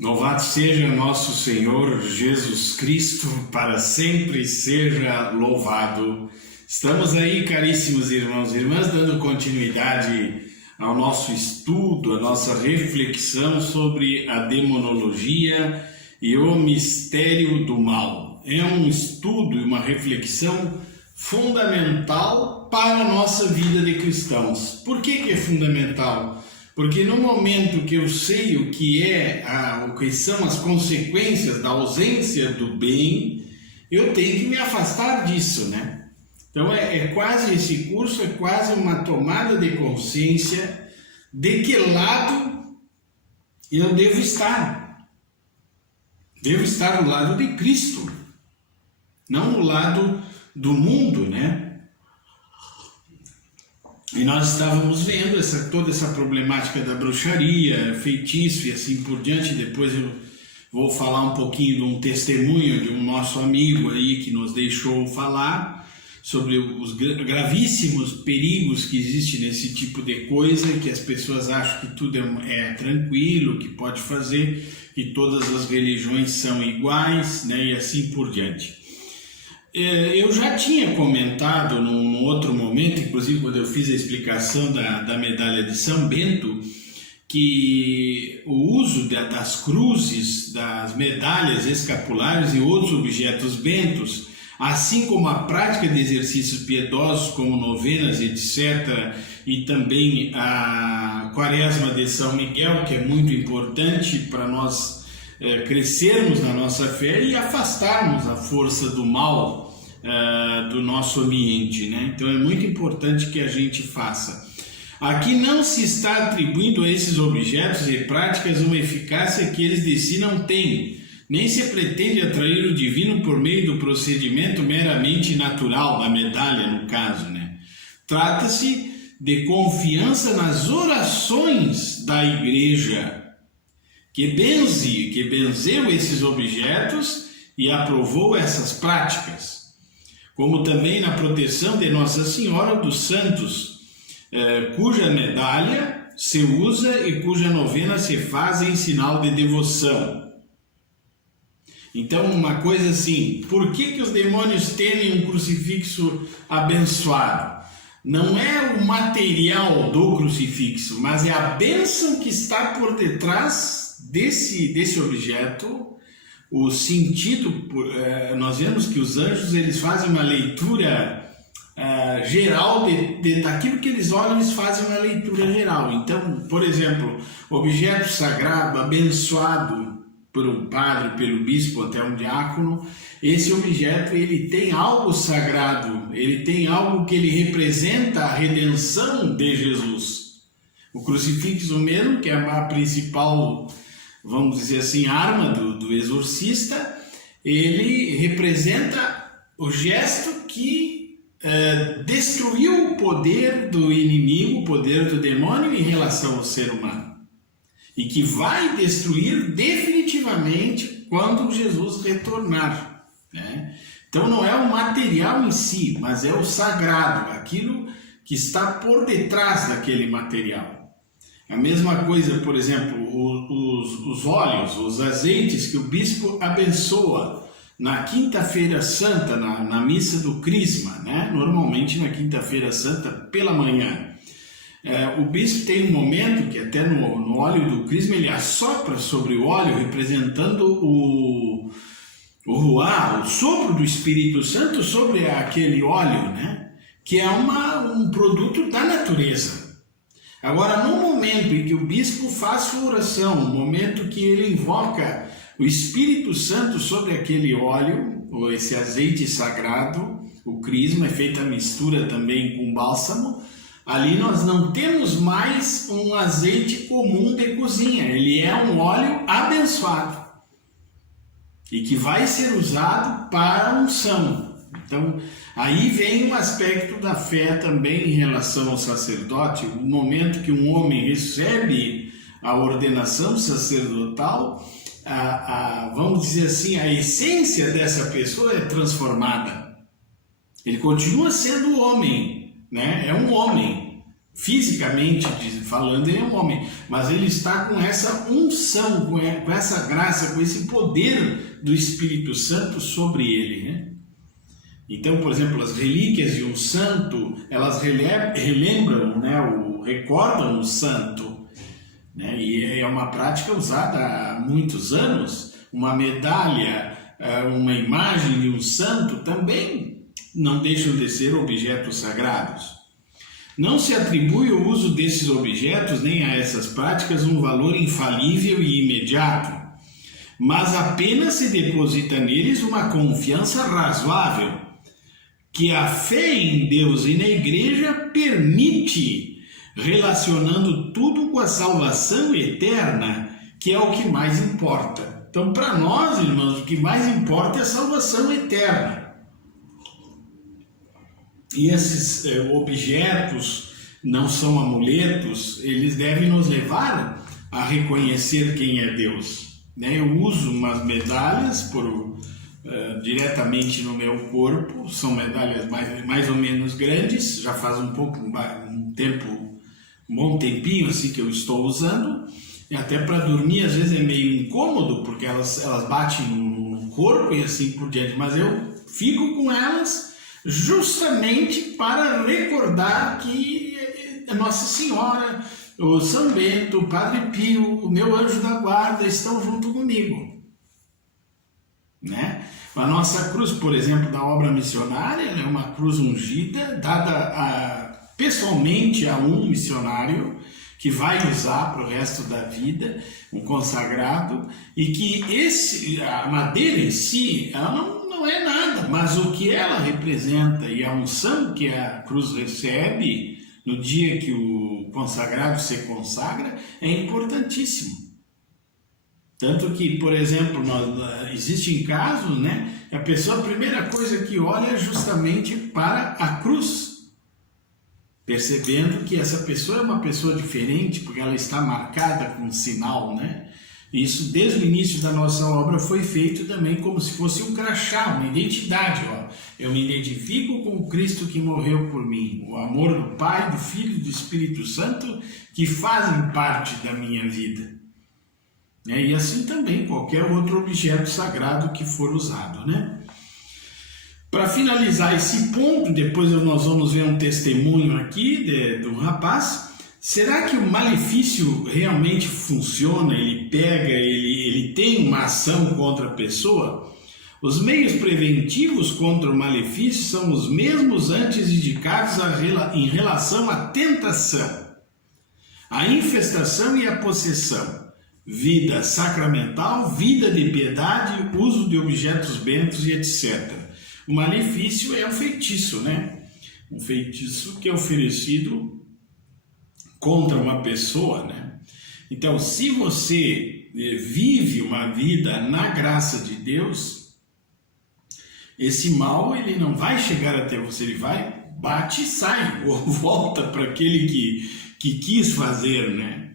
Louvado seja nosso Senhor Jesus Cristo, para sempre seja louvado. Estamos aí, caríssimos irmãos e irmãs, dando continuidade ao nosso estudo, à nossa reflexão sobre a demonologia e o mistério do mal. É um estudo e uma reflexão fundamental para a nossa vida de cristãos. Por que é fundamental? Porque no momento que eu sei o que são as consequências da ausência do bem, eu tenho que me afastar disso, né? Então esse curso é quase uma tomada de consciência de que lado eu devo estar. Devo estar do lado de Cristo, não do lado do mundo, né? E nós estávamos vendo toda essa problemática da bruxaria, feitiço e assim por diante. Depois eu vou falar um pouquinho de um testemunho de um nosso amigo aí que nos deixou falar sobre os gravíssimos perigos que existem nesse tipo de coisa, que as pessoas acham que tudo é tranquilo, que pode fazer, que todas as religiões são iguais, né, e assim por diante. Eu já tinha comentado num outro momento, inclusive quando eu fiz a explicação da medalha de São Bento, que o uso das cruzes, das medalhas escapulares e outros objetos bentos, assim como a prática de exercícios piedosos como novenas, etc., e também a quaresma de São Miguel, que é muito importante para nós crescermos na nossa fé e afastarmos a força do mal do nosso ambiente, né? Então é muito importante que a gente faça. Aqui não se está atribuindo a esses objetos e práticas uma eficácia que eles de si não têm, nem se pretende atrair o divino por meio do procedimento meramente natural da medalha, no caso, né? Trata-se de confiança nas orações da igreja, que benzeu esses objetos e aprovou essas práticas, como também na proteção de Nossa Senhora dos Santos, cuja medalha se usa e cuja novena se faz em sinal de devoção. Então, uma coisa assim, por que os demônios temem um crucifixo abençoado? Não é o material do crucifixo, mas é a bênção que está por detrás desse objeto. O sentido, nós vemos que os anjos eles fazem uma leitura geral daquilo que eles olham, eles fazem uma leitura geral. Então, por exemplo, objeto sagrado, abençoado por um padre, pelo bispo, até um diácono, esse objeto ele tem algo sagrado, ele tem algo que ele representa a redenção de Jesus. O crucifixo mesmo, que é a principal, vamos dizer assim, arma do exorcista, ele representa o gesto que destruiu o poder do inimigo, o poder do demônio em relação ao ser humano. E que vai destruir definitivamente quando Jesus retornar, né? Então não é o material em si, mas é o sagrado, aquilo que está por detrás daquele material. A mesma coisa, por exemplo, os óleos, os azeites que o bispo abençoa na Quinta-feira Santa, na missa do Crisma, né? Normalmente na Quinta-feira Santa pela manhã. O bispo tem um momento que até no óleo do Crisma ele assopra sobre o óleo, representando o ruá, o sopro do Espírito Santo sobre aquele óleo, né? Que é um produto da natureza. Agora, no momento em que o bispo faz sua oração, no momento que ele invoca o Espírito Santo sobre aquele óleo, ou esse azeite sagrado, o crisma, é feita a mistura também com bálsamo, ali nós não temos mais um azeite comum de cozinha, ele é um óleo abençoado e que vai ser usado para a unção. Então, aí vem um aspecto da fé também em relação ao sacerdote. O momento que um homem recebe a ordenação sacerdotal, vamos dizer assim, a essência dessa pessoa é transformada. Ele continua sendo homem, né? É um homem, Fisicamente falando, ele é um homem, mas ele está com essa unção, com essa graça, com esse poder do Espírito Santo sobre ele, né? Então, por exemplo, as relíquias de um santo, elas relembram, né, recordam o santo, né? E é uma prática usada há muitos anos. Uma medalha, uma imagem de um santo também não deixam de ser objetos sagrados. Não se atribui o uso desses objetos nem a essas práticas um valor infalível e imediato, mas apenas se deposita neles uma confiança razoável, que a fé em Deus e na Igreja permite, relacionando tudo com a salvação eterna, que é o que mais importa. Então, para nós, irmãos, o que mais importa é a salvação eterna. E esses objetos não são amuletos, eles devem nos levar a reconhecer quem é Deus, né? Eu uso umas medalhas diretamente no meu corpo, são medalhas mais ou menos grandes, já faz um bom tempinho assim que eu estou usando, e até para dormir às vezes é meio incômodo, porque elas batem no corpo e assim por diante, mas eu fico com elas justamente para recordar que a Nossa Senhora, o São Bento, o Padre Pio, o meu anjo da guarda estão junto comigo, né? A nossa cruz, por exemplo, da obra missionária, é uma cruz ungida, dada pessoalmente a um missionário, que vai usar para o resto da vida, um consagrado, e que a madeira em si, ela não é nada, mas o que ela representa e a unção que a cruz recebe no dia que o consagrado se consagra é importantíssimo. Tanto que, por exemplo, existem casos, né, a primeira coisa que olha é justamente para a cruz, percebendo que essa pessoa é uma pessoa diferente, porque ela está marcada com um sinal, né? Isso, desde o início da nossa obra, foi feito também como se fosse um crachá, uma identidade. Ó. Eu me identifico com o Cristo que morreu por mim, o amor do Pai, do Filho e do Espírito Santo, que fazem parte da minha vida. E assim também qualquer outro objeto sagrado que for usado, né? Para finalizar esse ponto, depois nós vamos ver um testemunho aqui de um rapaz. Será que o malefício realmente funciona? Ele pega, ele tem uma ação contra a pessoa? Os meios preventivos contra o malefício são os mesmos antes indicados em relação à tentação, à infestação e à possessão. Vida sacramental, vida de piedade, uso de objetos bentos e etc. O malefício é um feitiço, né? Um feitiço que é oferecido contra uma pessoa, né? Então, se você vive uma vida na graça de Deus, esse mal ele não vai chegar até você, ele vai, bate e sai, ou volta para aquele que quis fazer, né?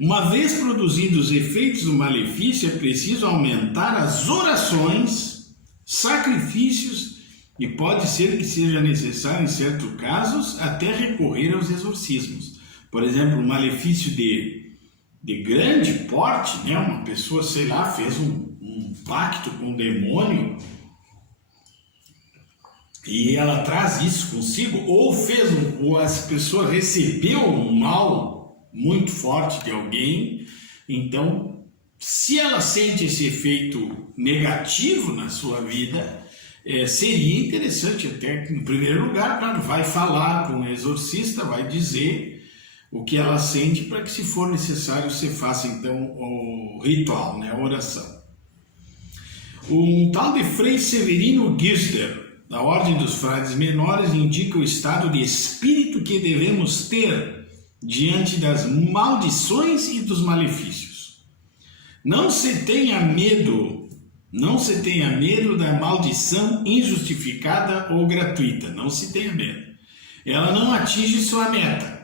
Uma vez produzidos os efeitos do malefício, é preciso aumentar as orações, sacrifícios, e pode ser que seja necessário, em certos casos, até recorrer aos exorcismos. Por exemplo, um malefício de grande porte, né? Uma pessoa, sei lá, fez um pacto com o demônio e ela traz isso consigo, ou essa pessoa recebeu um mal muito forte de alguém. Então, se ela sente esse efeito negativo na sua vida, seria interessante até que, no primeiro lugar, claro, vai falar com o exorcista, vai dizer o que ela sente para que, se for necessário, você faça então o ritual, né, a oração. Um tal de Frei Severino Gisler, da Ordem dos Frades Menores, indica o estado de espírito que devemos ter diante das maldições e dos malefícios. Não se tenha medo da maldição injustificada ou gratuita, não se tenha medo. Ela não atinge sua meta.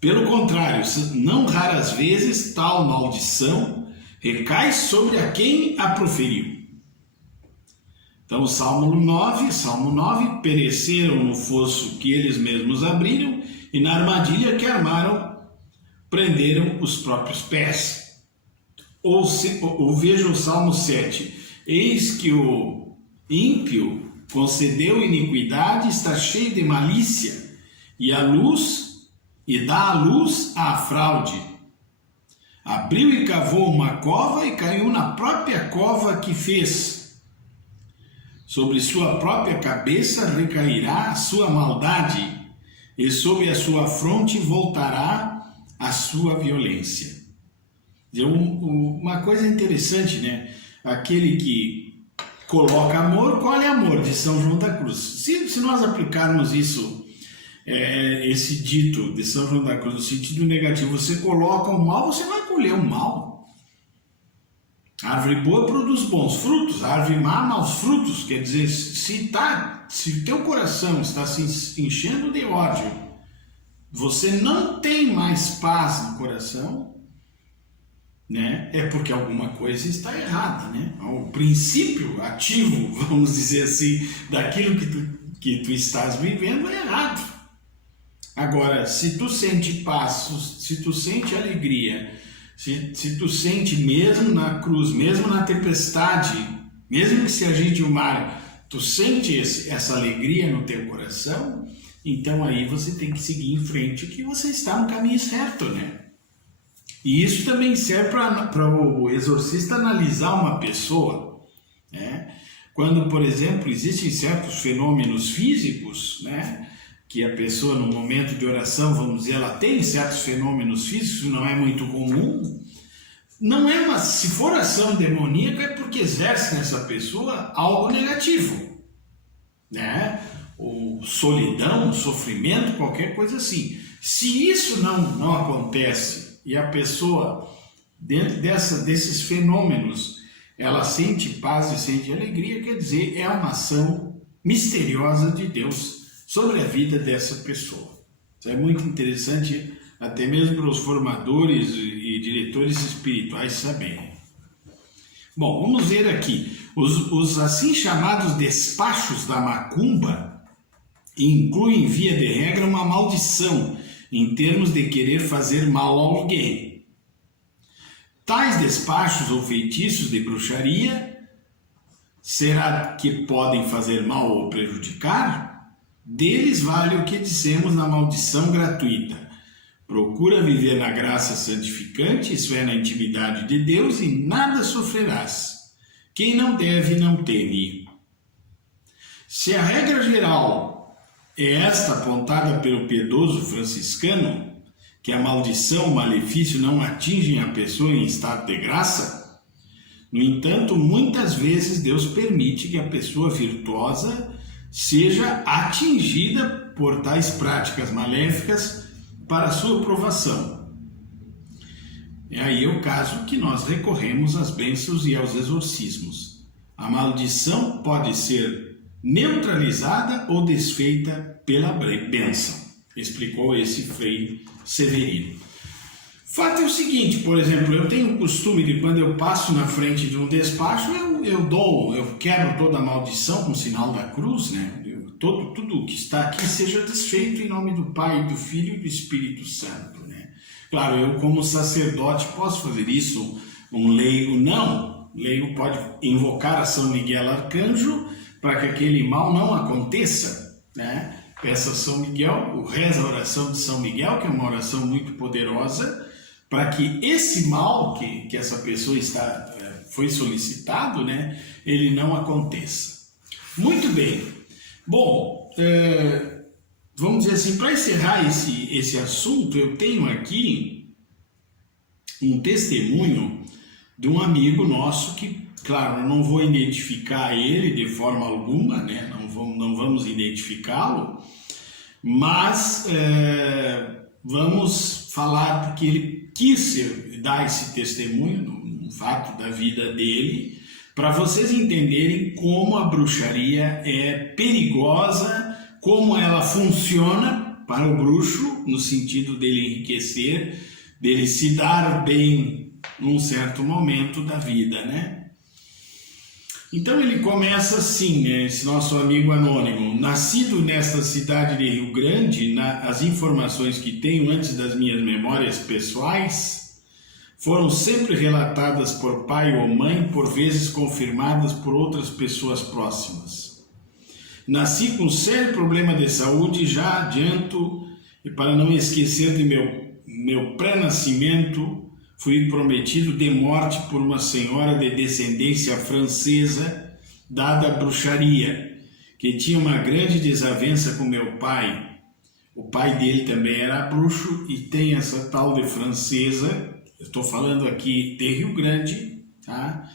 Pelo contrário, não raras vezes tal maldição recai sobre a quem a proferiu. Então, Salmo 9, pereceram no fosso que eles mesmos abriram, e na armadilha que armaram, prenderam os próprios pés. Ou veja o Salmo 7, eis que o ímpio concedeu iniquidade, está cheio de malícia, e dá à luz à fraude. Abriu e cavou uma cova e caiu na própria cova que fez. Sobre sua própria cabeça recairá a sua maldade, e sobre a sua fronte voltará a sua violência. Uma coisa interessante, né? Aquele que coloca amor, colhe amor, de São João da Cruz. Se nós aplicarmos isso, esse dito de São João da Cruz, no sentido negativo, você coloca o mal, você vai colher o mal. A árvore boa produz bons frutos, a árvore má, maus frutos. Quer dizer, se teu coração está se enchendo de ódio, você não tem mais paz no coração, né? É porque alguma coisa está errada, né? O princípio ativo, vamos dizer assim, daquilo que tu estás vivendo é errado. Agora, se tu sente paz, se tu sente alegria, se tu sente mesmo na cruz, mesmo na tempestade, mesmo que se agite o mar, tu sente essa alegria no teu coração, então aí você tem que seguir em frente, que você está no caminho certo, né? E isso também serve para o exorcista analisar uma pessoa, né? Quando, por exemplo, existem certos fenômenos físicos, né? Que a pessoa, no momento de oração, vamos dizer, ela tem certos fenômenos físicos, não é muito comum. Não é se for ação demoníaca, é porque exerce nessa pessoa algo negativo, né? Ou solidão, sofrimento, qualquer coisa assim. Se isso não acontece e a pessoa, dentro desses fenômenos, ela sente paz e sente alegria, quer dizer, é uma ação misteriosa de Deus sobre a vida dessa pessoa. Isso é muito interessante, até mesmo para os formadores e diretores espirituais saberem. Bom, vamos ver aqui. Os assim chamados despachos da macumba incluem, via de regra, uma maldição em termos de querer fazer mal a alguém. Tais despachos ou feitiços de bruxaria, será que podem fazer mal ou prejudicar? Deles vale o que dissemos na maldição gratuita. Procura viver na graça santificante, isso é, na intimidade de Deus, e nada sofrerás. Quem não deve, não teme. Se a regra geral é esta apontada pelo piedoso franciscano, que a maldição, o malefício não atingem a pessoa em estado de graça, no entanto, muitas vezes Deus permite que a pessoa virtuosa seja atingida por tais práticas maléficas para sua provação. É aí o caso que nós recorremos às bênçãos e aos exorcismos. A maldição pode ser neutralizada ou desfeita pela bênção, explicou esse Frei Severino. Fato é o seguinte, por exemplo, eu tenho o costume de quando eu passo na frente de um despacho, eu quebro toda a maldição com o sinal da cruz, né? Tudo que está aqui seja desfeito em nome do Pai, do Filho e do Espírito Santo, né? Claro, eu como sacerdote posso fazer isso, um leigo não. O leigo pode invocar a São Miguel Arcanjo para que aquele mal não aconteça, né? Peça a São Miguel, reza a oração de São Miguel, que é uma oração muito poderosa, para que esse mal que essa pessoa foi solicitado, né, ele não aconteça. Muito bem. Bom, vamos dizer assim, para encerrar esse assunto, eu tenho aqui um testemunho de um amigo nosso que, claro, eu não vou identificar ele de forma alguma, né? Não vamos identificá-lo, mas vamos falar porque ele quis dar esse testemunho, um fato da vida dele, para vocês entenderem como a bruxaria é perigosa, como ela funciona para o bruxo, no sentido dele enriquecer, dele se dar bem num certo momento da vida, né? Então ele começa assim, né, esse nosso amigo anônimo. Nascido nesta cidade de Rio Grande, as informações que tenho antes das minhas memórias pessoais foram sempre relatadas por pai ou mãe, por vezes confirmadas por outras pessoas próximas. Nasci com sério problema de saúde, já adianto, e para não esquecer de meu pré-nascimento, fui prometido de morte por uma senhora de descendência francesa, dada à bruxaria, que tinha uma grande desavença com meu pai. O pai dele também era bruxo e tem essa tal de francesa, eu estou falando aqui de Rio Grande, tá?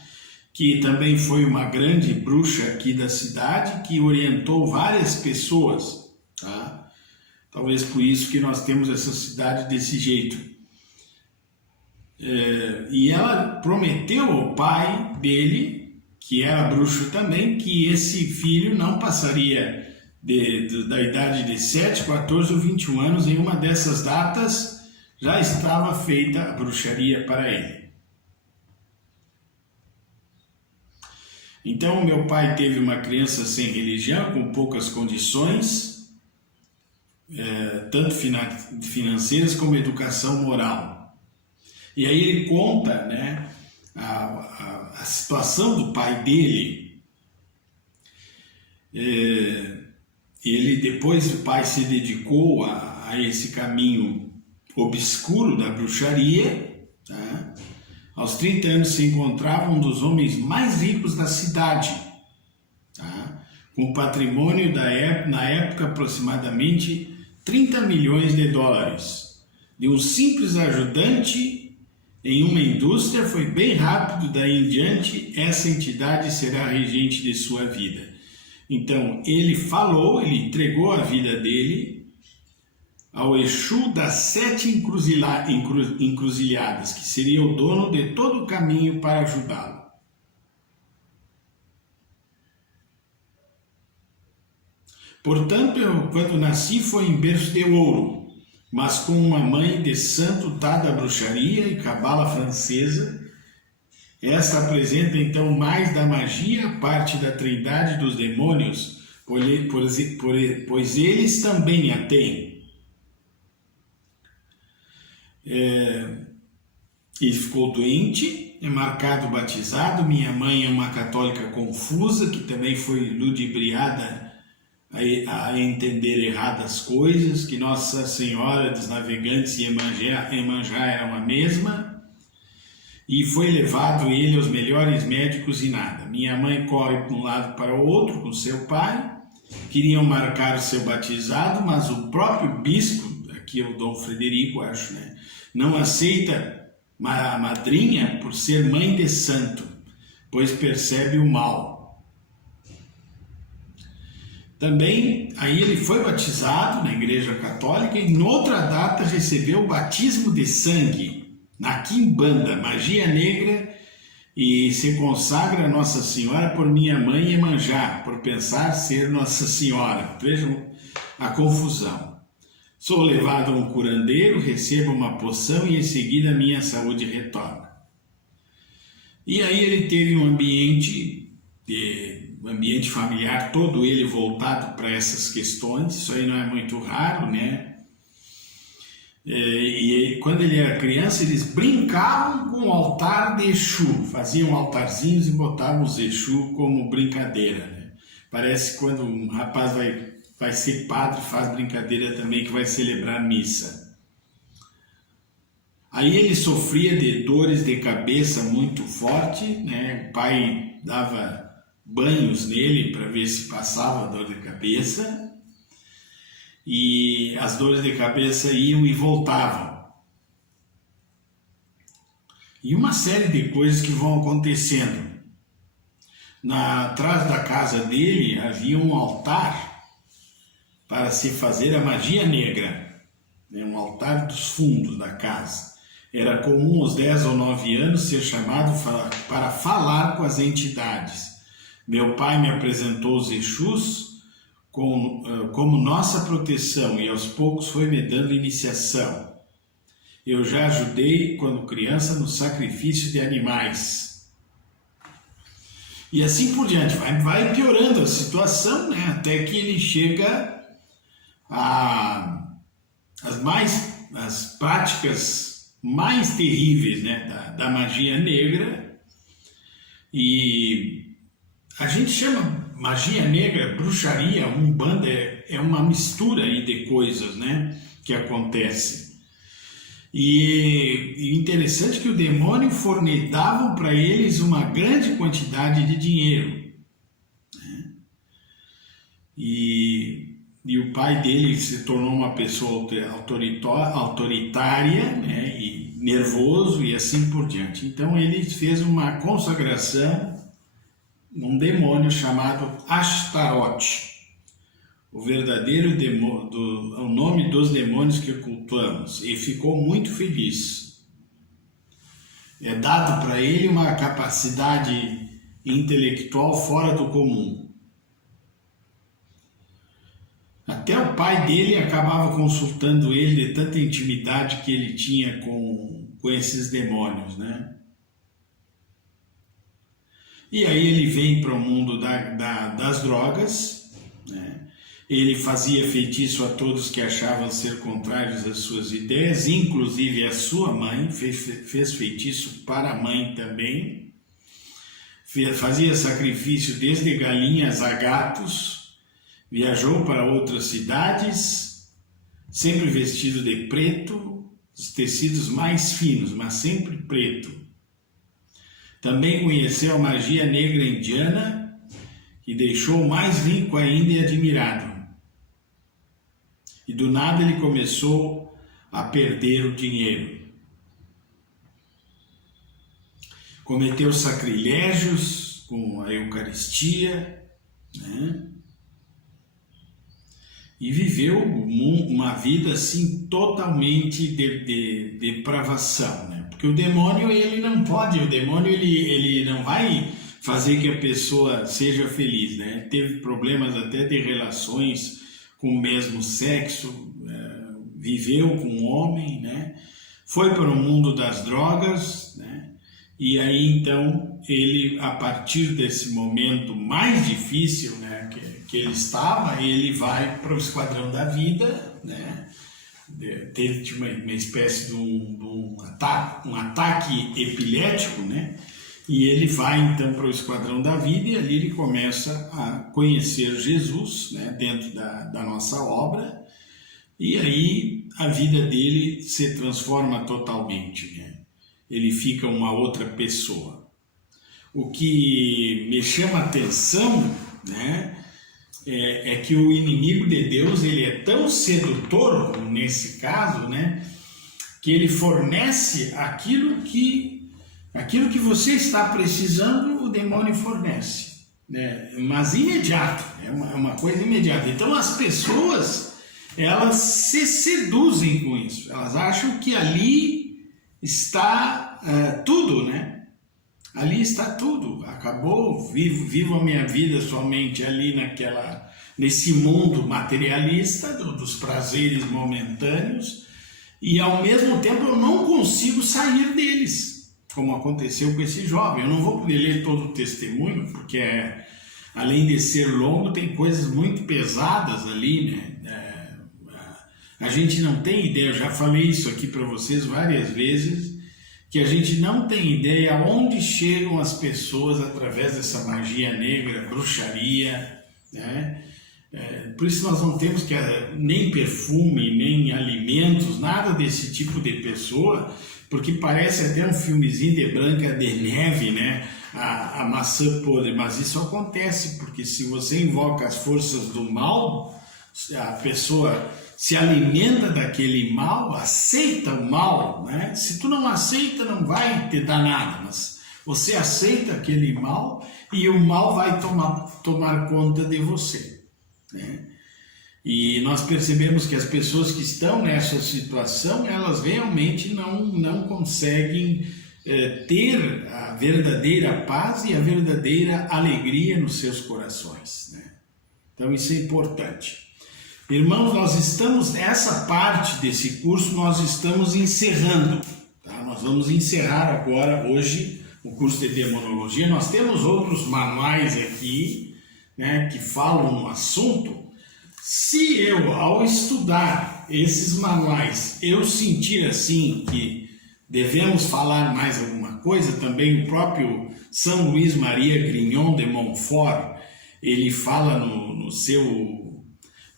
Que também foi uma grande bruxa aqui da cidade, que orientou várias pessoas, tá? Talvez por isso que nós temos essa cidade desse jeito. E ela prometeu ao pai dele, que era bruxo também, que esse filho não passaria da idade de 7, 14 ou 21 anos. Em uma dessas datas já estava feita a bruxaria para ele. Então meu pai teve uma criança sem religião, com poucas condições, tanto financeiras como educação moral. E aí ele conta, né, a situação do pai dele. Ele, depois o pai se dedicou a esse caminho obscuro da bruxaria, tá? Aos 30 anos se encontrava um dos homens mais ricos da cidade, tá? Com patrimônio na época aproximadamente 30 milhões de dólares. De um simples ajudante em uma indústria, foi bem rápido. Daí em diante essa entidade será regente de sua vida. Então ele entregou a vida dele ao Exu das 7 encruzilhadas, que seria o dono de todo o caminho para ajudá-lo. Portanto, quando nasci foi em berço de ouro, mas com uma mãe de santo dada à bruxaria e cabala francesa. Esta apresenta então mais da magia, parte da trindade dos demônios, pois eles também a têm. Ele ficou doente, é marcado batizado. Minha mãe é uma católica confusa, que também foi ludibriada a entender erradas coisas, que Nossa Senhora dos Navegantes e Iemanjá eram a mesma, e foi levado ele aos melhores médicos e nada. Minha mãe corre de um lado para o outro com seu pai, queriam marcar o seu batizado, mas o próprio bispo, aqui é o Dom Frederico, acho, né, não aceita a madrinha por ser mãe de santo, pois percebe o mal. Também, aí ele foi batizado na Igreja Católica e noutra data recebeu o batismo de sangue, na quimbanda, magia negra, e se consagra a Nossa Senhora por minha mãe Iemanjá, por pensar ser Nossa Senhora. Vejam a confusão. Sou levado a um curandeiro, recebo uma poção e em seguida minha saúde retorna. E aí ele teve um ambiente familiar todo ele voltado para essas questões. Isso aí não é muito raro, né? E quando ele era criança, eles brincavam com o altar de Exu, faziam altarzinhos e botavam os Exu como brincadeira, né? Parece quando um rapaz vai ser padre, faz brincadeira também, que vai celebrar missa. Aí ele sofria de dores de cabeça muito forte, né? O pai dava banhos nele para ver se passava a dor de cabeça, e as dores de cabeça iam e voltavam. E uma série de coisas que vão acontecendo. Atrás da casa dele havia um altar para se fazer a magia negra, né? Um altar dos fundos da casa. Era comum aos 10 ou 9 anos ser chamado para falar com as entidades. Meu pai me apresentou os Exus como nossa proteção e aos poucos foi me dando iniciação. Eu já ajudei quando criança no sacrifício de animais. E assim por diante, vai piorando a situação, né? Até que ele chega às práticas mais terríveis, né? da magia negra. E a gente chama magia negra, bruxaria, umbanda, é uma mistura aí de coisas, né? Que acontece. E interessante que o demônio fornecava para eles uma grande quantidade de dinheiro, né? E o pai dele se tornou uma pessoa autoritária, né? E nervoso e assim por diante. Então ele fez uma consagração num demônio chamado Ashtaroth, o verdadeiro demônio, o nome dos demônios que cultuamos, e ficou muito feliz. É dado para ele uma capacidade intelectual fora do comum. Até o pai dele acabava consultando ele de tanta intimidade que ele tinha com esses demônios, né? E aí ele vem para o mundo das drogas, né? Ele fazia feitiço a todos que achavam ser contrários às suas ideias, inclusive a sua mãe, fez feitiço para a mãe também. Fazia sacrifício desde galinhas a gatos, viajou para outras cidades, sempre vestido de preto, os tecidos mais finos, mas sempre preto. Também conheceu a magia negra indiana, que deixou mais rico ainda e admirado. E do nada ele começou a perder o dinheiro. Cometeu sacrilégios com a Eucaristia, né? E viveu uma vida assim totalmente de depravação, né? Porque o demônio ele não pode, o demônio ele não vai fazer que a pessoa seja feliz, né? Teve problemas até de relações com o mesmo sexo, viveu com um homem, né? Foi para o mundo das drogas, né? E aí então ele, a partir desse momento mais difícil, né, que ele estava, ele vai para o Esquadrão da Vida, né? Teve uma espécie de um ataque epilético, né? E ele vai então para o Esquadrão da Vida e ali ele começa a conhecer Jesus, né, dentro da nossa obra, e aí a vida dele se transforma totalmente, né? Ele fica uma outra pessoa. O que me chama a atenção, né, é que o inimigo de Deus ele é tão sedutor, nesse caso, né, que ele fornece aquilo que você está precisando, o demônio fornece, né? Mas imediato, é uma coisa imediata. Então as pessoas, elas se seduzem com isso, elas acham que ali está tudo, né? Ali está tudo, acabou, vivo a minha vida somente ali nesse mundo materialista, dos prazeres momentâneos, e ao mesmo tempo eu não consigo sair deles, como aconteceu com esse jovem. Eu não vou poder ler todo o testemunho, porque além de ser longo, tem coisas muito pesadas ali, né? A gente não tem ideia, eu já falei isso aqui para vocês várias vezes, que a gente não tem ideia aonde chegam as pessoas através dessa magia negra, bruxaria, né? Por isso nós não temos nem perfume, nem alimentos, nada desse tipo de pessoa, porque parece até um filmezinho de Branca de Neve, né? A maçã podre, mas isso acontece porque se você invoca as forças do mal, a pessoa se alimenta daquele mal, aceita o mal, né? Se tu não aceita, não vai te dar nada, mas você aceita aquele mal e o mal vai tomar conta de você, né? E nós percebemos que as pessoas que estão nessa situação, elas realmente não conseguem ter a verdadeira paz e a verdadeira alegria nos seus corações, né? Então isso é importante. Irmãos, nós estamos, essa parte desse curso nós estamos encerrando, tá? Nós vamos encerrar agora, hoje, o curso de demonologia. Nós temos outros manuais aqui, né, que falam no assunto. Se eu, ao estudar esses manuais, eu sentir assim que devemos falar mais alguma coisa, também o próprio São Luís Maria Grignon de Montfort, ele fala no seu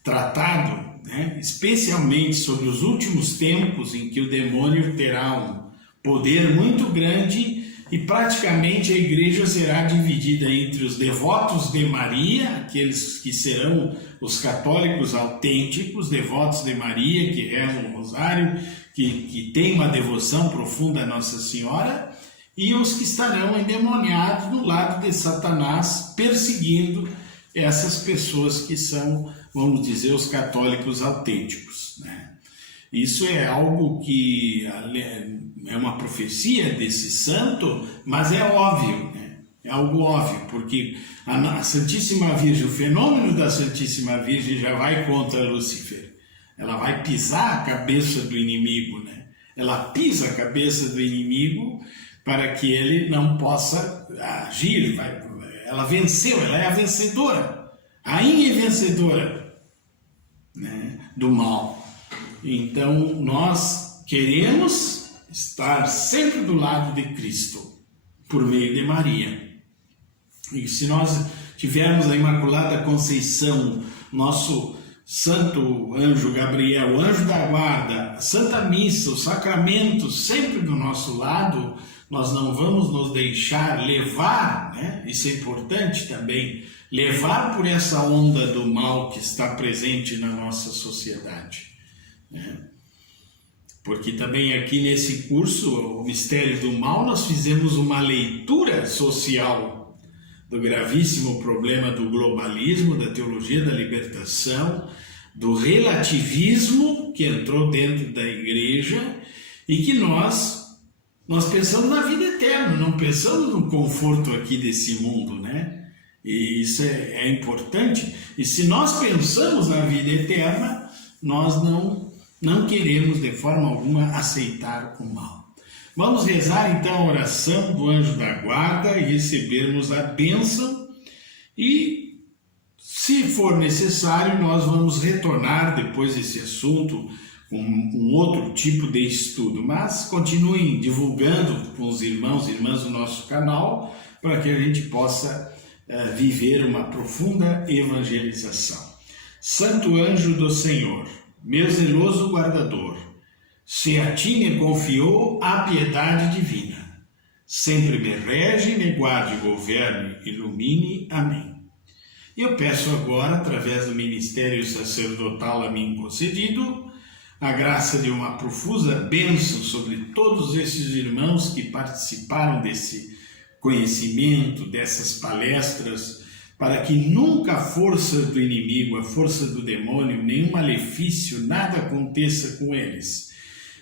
tratado, né, especialmente sobre os últimos tempos em que o demônio terá um poder muito grande e praticamente a igreja será dividida entre os devotos de Maria, aqueles que serão os católicos autênticos, devotos de Maria, que rezam o rosário, que têm uma devoção profunda a Nossa Senhora, e os que estarão endemoniados do lado de Satanás, perseguindo essas pessoas que são, vamos dizer, os católicos autênticos, né? Isso é algo que é uma profecia desse santo, mas é óbvio, né? É algo óbvio, porque a Santíssima Virgem, o fenômeno da Santíssima Virgem já vai contra Lúcifer. Ela vai pisar a cabeça do inimigo, né? Ela pisa a cabeça do inimigo para que ele não possa agir. Ela venceu, ela é a vencedora, a rainha e vencedora, né, do mal. Então, nós queremos estar sempre do lado de Cristo, por meio de Maria. E se nós tivermos a Imaculada Conceição, nosso Santo Anjo Gabriel, o Anjo da Guarda, a Santa Missa, os sacramentos sempre do nosso lado, nós não vamos nos deixar levar, né? Isso é importante também, levar por essa onda do mal que está presente na nossa sociedade. Porque também aqui nesse curso, o Mistério do Mal, nós fizemos uma leitura social do gravíssimo problema do globalismo, da teologia da libertação, do relativismo que entrou dentro da igreja e que nós pensamos na vida eterna, não pensamos no conforto aqui desse mundo, né? E isso é importante. E se nós pensamos na vida eterna, nós não queremos de forma alguma aceitar o mal. Vamos rezar então a oração do Anjo da Guarda e recebermos a bênção, e se for necessário nós vamos retornar depois desse assunto com um outro tipo de estudo, mas continuem divulgando com os irmãos e irmãs do nosso canal para que a gente possa viver uma profunda evangelização. Santo Anjo do Senhor, meu zeloso guardador, se a ti me confiou a piedade divina, sempre me rege, me guarde, governe, ilumine. Amém. E eu peço agora, através do ministério sacerdotal a mim concedido, a graça de uma profusa bênção sobre todos esses irmãos que participaram desse conhecimento, dessas palestras, para que nunca a força do inimigo, a força do demônio, nenhum malefício, nada aconteça com eles.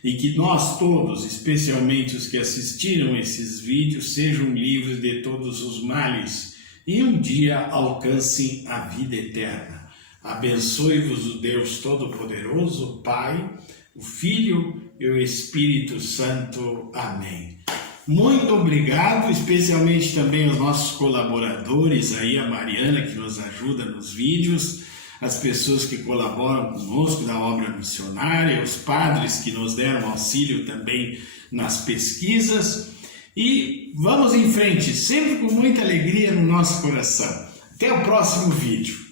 E que nós todos, especialmente os que assistiram esses vídeos, sejam livres de todos os males e um dia alcancem a vida eterna. Abençoe-vos o Deus Todo-Poderoso, Pai, o Filho e o Espírito Santo. Amém. Muito obrigado, especialmente também aos nossos colaboradores, aí a Mariana, que nos ajuda nos vídeos, as pessoas que colaboram conosco da obra missionária, os padres que nos deram auxílio também nas pesquisas. E vamos em frente, sempre com muita alegria no nosso coração. Até o próximo vídeo.